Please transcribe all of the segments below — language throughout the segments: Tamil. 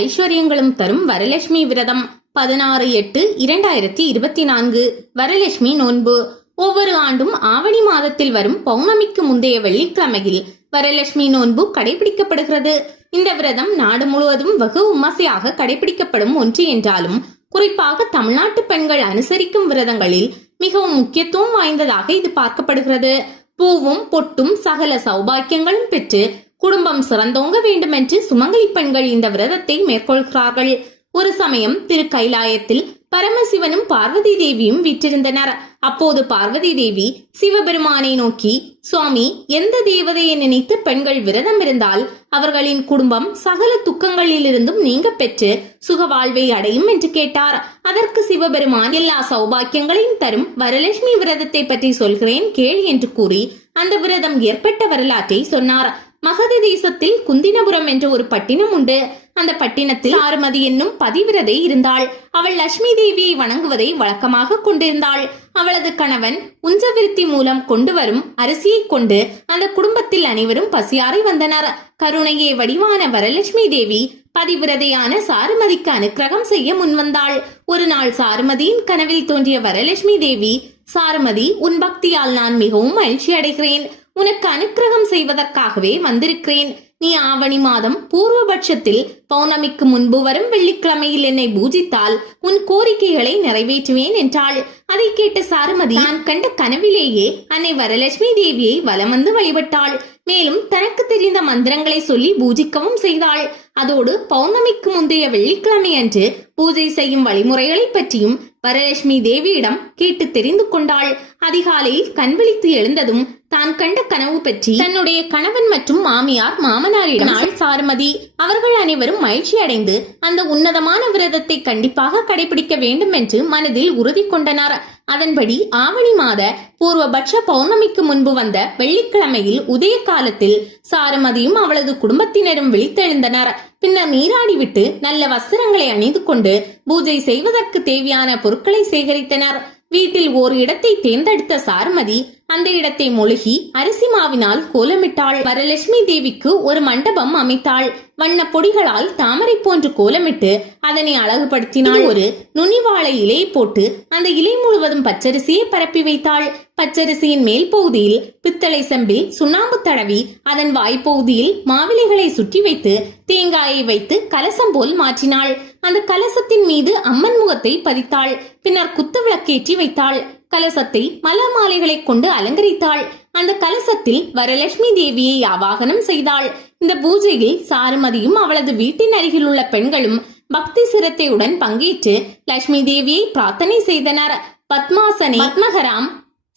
ஐஸ்வர்யங்களும் தரும் வரலட்சுமி விரதம் 16/8/2024 வரலட்சுமி நோன்பு. ஒவ்வொரு ஆண்டும் ஆவணி மாதத்தில் வரும் பௌர்ணமிக்கு முந்தைய வெள்ளிக்கிழமையில் வரலட்சுமி நோன்பு கடைபிடிக்கப்படுகிறது. இந்த விரதம் நாடு முழுவதும் வெகு விமர்சையாக கடைபிடிக்கப்படும் ஒன்று என்றாலும் குறிப்பாக தமிழ்நாட்டு பெண்கள் அனுசரிக்கும் விரதங்களில் மிகவும் முக்கியத்துவம் வாய்ந்ததாக இது பார்க்கப்படுகிறது. பூவும் பொட்டும் சகல சௌபாக்கியங்களும் பெற்று குடும்பம் சிறந்தோங்க வேண்டும் என்று சுமங்கலி பெண்கள் இந்த விரதத்தை மேற்கொள்கிறார்கள். ஒரு சமயம் திரு கைலாயத்தில் பரமசிவனும் பார்வதி தேவியும் வீற்றிருந்தனர். அப்போது பார்வதி தேவி சிவபெருமானை நோக்கி, சுவாமி, எந்த தேவதையை நினைத்து பெண்கள் விரதம் இருந்தால் அவர்களின் குடும்பம் சகல துக்கங்களிலிருந்தும் நீங்க பெற்று சுக வாழ்வை அடையும் என்று கேட்டார். அதற்கு சிவபெருமான், எல்லா சௌபாக்கியங்களையும் தரும் வரலட்சுமி விரதத்தை பற்றி சொல்கிறேன் கேள் என்று கூறி அந்த விரதம் ஏற்பட்ட வரலாற்றை சொன்னார். மகத தேசத்தில் குந்தினபுரம் என்ற ஒரு பட்டினம் உண்டு. அந்த பட்டினத்தில் சாருமதி என்னும் பதிவிரதை இருந்தாள். அவள் லட்சுமி தேவியை வணங்குவதை வழக்கமாக கொண்டிருந்தாள். அவளது கணவன் உஞ்சவிருத்தி மூலம் கொண்டு வரும் அரிசியை கொண்டு அந்த குடும்பத்தில் அனைவரும் பசியாறை வந்தனர். கருணையே வடிவான வரலட்சுமி தேவி பதிவிரதையான சாருமதிக்கு அனுக்கிரகம் செய்ய முன்வந்தாள். ஒரு நாள் சாருமதியின் கனவில் தோன்றிய வரலட்சுமி தேவி, சாருமதி, உன் பக்தியால் நான் மிகவும் மகிழ்ச்சி அடைகிறேன். உனக்கு அனுக்கிரகம் செய்வதற்காகவே வந்திருக்கிறேன். நீ ஆவணி மாதம் பூர்வபட்சத்தில் பௌர்ணமிக்கு முன்பு வரும் வெள்ளிக்கிழமையில் என்னை பூஜித்தால் உன் கோரிக்கைகளை நிறைவேற்றுவேன் என்றாள். அதை கேட்ட சாருமதி நான் கண்ட கனவிலேயே அன்னை வரலட்சுமி தேவியை வலம் வந்து வழிபட்டாள். மேலும் தனக்கு தெரிந்த மந்திரங்களை சொல்லி பூஜிக்கவும் செய்தாள். அதோடு பௌர்ணமிக்கு முந்தைய வெள்ளிக்கிழமை அன்று பூஜை செய்யும் வழிமுறைகளை பற்றியும் வரலட்சுமி தேவியிடம் கேட்டு தெரிந்து கொண்டாள். அதிகாலையில் கண்விழித்து எழுந்ததும் தான் கண்ட கனவு பற்றி தன்னுடைய கணவன் மற்றும் மாமியார் மாமனாரிடம் சாருமதி. அவர்கள் அனைவரும் மகிழ்ச்சி அடைந்து அந்த உன்னதமான விரதத்தை கண்டிப்பாக கடைபிடிக்க வேண்டும் என்று மனதில் உறுதி கொண்டனர். அதன்படி ஆவணி மாத பூர்வபட்ச பௌர்ணமிக்கு முன்பு வந்த வெள்ளிக்கிழமையில் உதய காலத்தில் சாருமதியும் அவளது குடும்பத்தினரும் விழித்தெழுந்தனர். பின்னர் நீராடிவிட்டு நல்ல வஸ்திரங்களை அணிந்து கொண்டு பூஜை செய்வதற்கு தேவையான பொருட்களை சேகரித்தனர். வீட்டில் ஓர் இடத்தை தேர்ந்தெடுத்த சாருமதி அந்த இடத்தை மொழுகி அரிசி மாவினால் கோலமிட்டாள். வரலட்சுமி தேவிக்கு ஒரு மண்டபம் அமைத்தாள். வண்ண பொடிகளால் தாமரை போன்று கோலமிட்டு அதனை அழகுபடுத்தினாள். ஒரு நுனிவாழை இலையை போட்டு அந்த இலை முழுவதும் பச்சரிசியை பரப்பி வைத்தாள். பச்சரிசியின் மேல் பகுதியில் பித்தளை செம்பில் சுண்ணாம்பு தடவி அதன் வாய்ப்பகுதியில் மாவிலைகளை சுற்றி வைத்து தேங்காயை வைத்து கலசம் போல் மாற்றினாள். அந்த கலசத்தின் மீது அம்மன் முகத்தை பதித்தாள். பின்னர் குத்து விளக்கேற்றி வைத்தாள். கலசத்தை மலர் மாலைகளை கொண்டு அலங்கரித்தாள். அந்த கலசத்தில் வரலட்சுமி தேவியை ஆவாகனம் செய்தாள். இந்த பூஜையில் சாருமதியும் அவளது வீட்டின் அருகில் உள்ள பெண்களும் பக்தி சிரத்தையுடன் பங்கேற்று லட்சுமி தேவியை பிரார்த்தனை செய்தனர். பத்மாசனே பத்மகராம்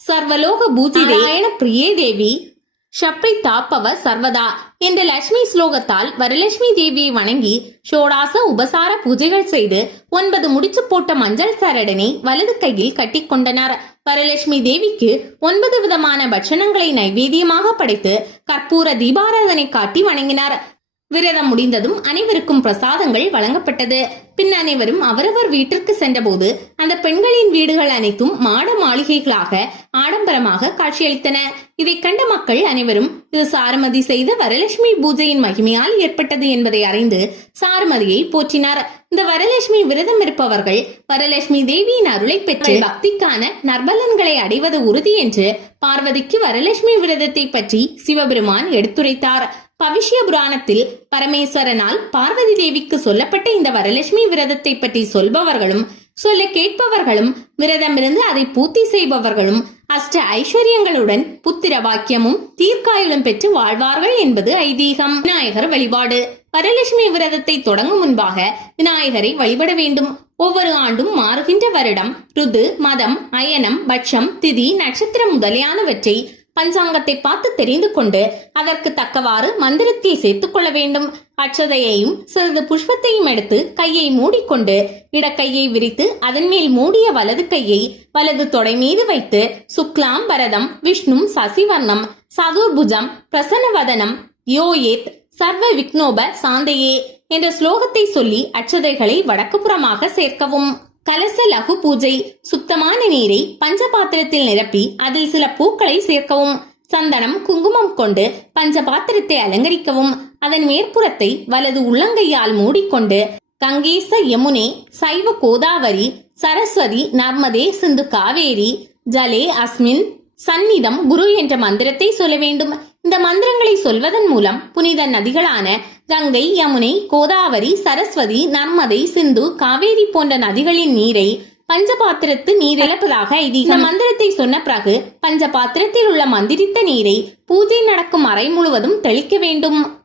சர்வலோக பூஜிதாயன பிரியே தேவி ஷப்ரி தாப்பவ சர்வதா என்ற லட்சுமி ஸ்லோகத்தால் வரலட்சுமி தேவியை வணங்கி ஷோடாச உபசார பூஜைகள் செய்து 9 முடிச்சு போட்ட மஞ்சள் சரடனை வலது கையில் கட்டி கொண்டனர். வரலட்சுமி தேவிக்கு 9 விதமான பட்சணங்களை நைவேத்தியமாக படைத்து கற்பூர தீபாராதனை காட்டி வணங்கினார். விரதம் முடிந்ததும் அனைவருக்கும் பிரசாதங்கள் வழங்கப்பட்டது. பின் அனைவரும் அவரவர் வீட்டிற்கு சென்றபோது அந்த பெண்களின் வீடுகள் அனைத்தும் மாட மாளிகைகளாக ஆடம்பரமாக காட்சியளித்தன. இதை கண்ட மக்கள் அனைவரும் இது சாருமதி செய்த வரலட்சுமி பூஜையின் மகிமையால் ஏற்பட்டது என்பதை அறிந்து சாருமதியை போற்றினார். இந்த வரலட்சுமி விரதம் இருப்பவர்கள் வரலட்சுமி தேவியின் அருளை பெற்று பக்திக்கான நற்பலன்களை அடைவது உறுதி என்று பார்வதிக்கு வரலட்சுமி விரதத்தை பற்றி சிவபெருமான் எடுத்துரைத்தார். பவிஷ்ய புராணத்தில் பரமேஸ்வரனால் பார்வதி தேவிக்கு சொல்லப்பட்ட இந்த வரலட்சுமி விரதத்தை பற்றி சொல்பவர்களும் சொல்ல கேட்பவர்களும் விரதமிருந்து அதை பூர்த்தி செய்பவர்களும் அஷ்ட ஐஸ்வர்யங்களுடன் புத்திர வாக்கியமும் தீர்க்காயுளும் பெற்று வாழ்வார்கள் என்பது ஐதீகம். விநாயகர் வழிபாடு. வரலட்சுமி விரதத்தை தொடங்கும் முன்பாக விநாயகரை வழிபட வேண்டும். ஒவ்வொரு ஆண்டும் மாறுகின்ற வருடம் ருது மதம் அயனம் பட்சம் திதி நட்சத்திரம் முதலியானவற்றை பஞ்சாங்கத்தை பார்த்து தெரிந்து கொண்டு அதற்கு தக்கவாறு மந்திரத்தில் சேர்த்துக் கொள்ள வேண்டும். அட்சதையையும் சிறிது புஷ்பத்தையும் எடுத்து கையை மூடிக்கொண்டு இடக்கையை விரித்து அதன் மேல் மூடிய வலது கையை வலது தொடை மீது வைத்து சுக்லாம் பரதம் விஷ்ணும் சசிவர்ணம் சதுர்புஜம் பிரசன்னவதனம் யோயேத் சர்வ விக்னோப சாந்தையே என்ற ஸ்லோகத்தை சொல்லி அட்சதைகளை வடக்கு புறமாக சேர்க்கவும். கலச லகு பூஜை. சுத்தமான நீரை பஞ்ச பாத்திரத்தில் நிரப்பி அதில் சில பூக்களை சேர்க்கவும். சந்தனம் குங்குமம் கொண்டு பஞ்ச பாத்திரத்தை அலங்கரிக்கவும். அதன் மேற்புறத்தை வலது உள்ளங்கையால் மூடிக்கொண்டு கங்கேச யமுனே சைவ கோதாவரி சரஸ்வதி நர்மதே சிந்து காவேரி ஜலே அஸ்மின் சந்நிதம் குரு என்ற மந்திரத்தை சொல்ல வேண்டும். இந்த மந்திரங்களை சொல்வதன் மூலம் புனித நதிகளான கங்கை, யமுனை, கோதாவரி, சரஸ்வதி, நர்மதை, சிந்து, காவேரி போன்ற நதிகளின் நீரை பஞ்சபாத்திரத்து நீர் இழப்பதாக ஐதீகம். இந்த மந்திரத்தை சொன்ன பிறகு பஞ்சபாத்திரத்தில் உள்ள மந்திரித்த நீரை பூஜை நடக்கும் அறை முழுவதும் தெளிக்க வேண்டும்.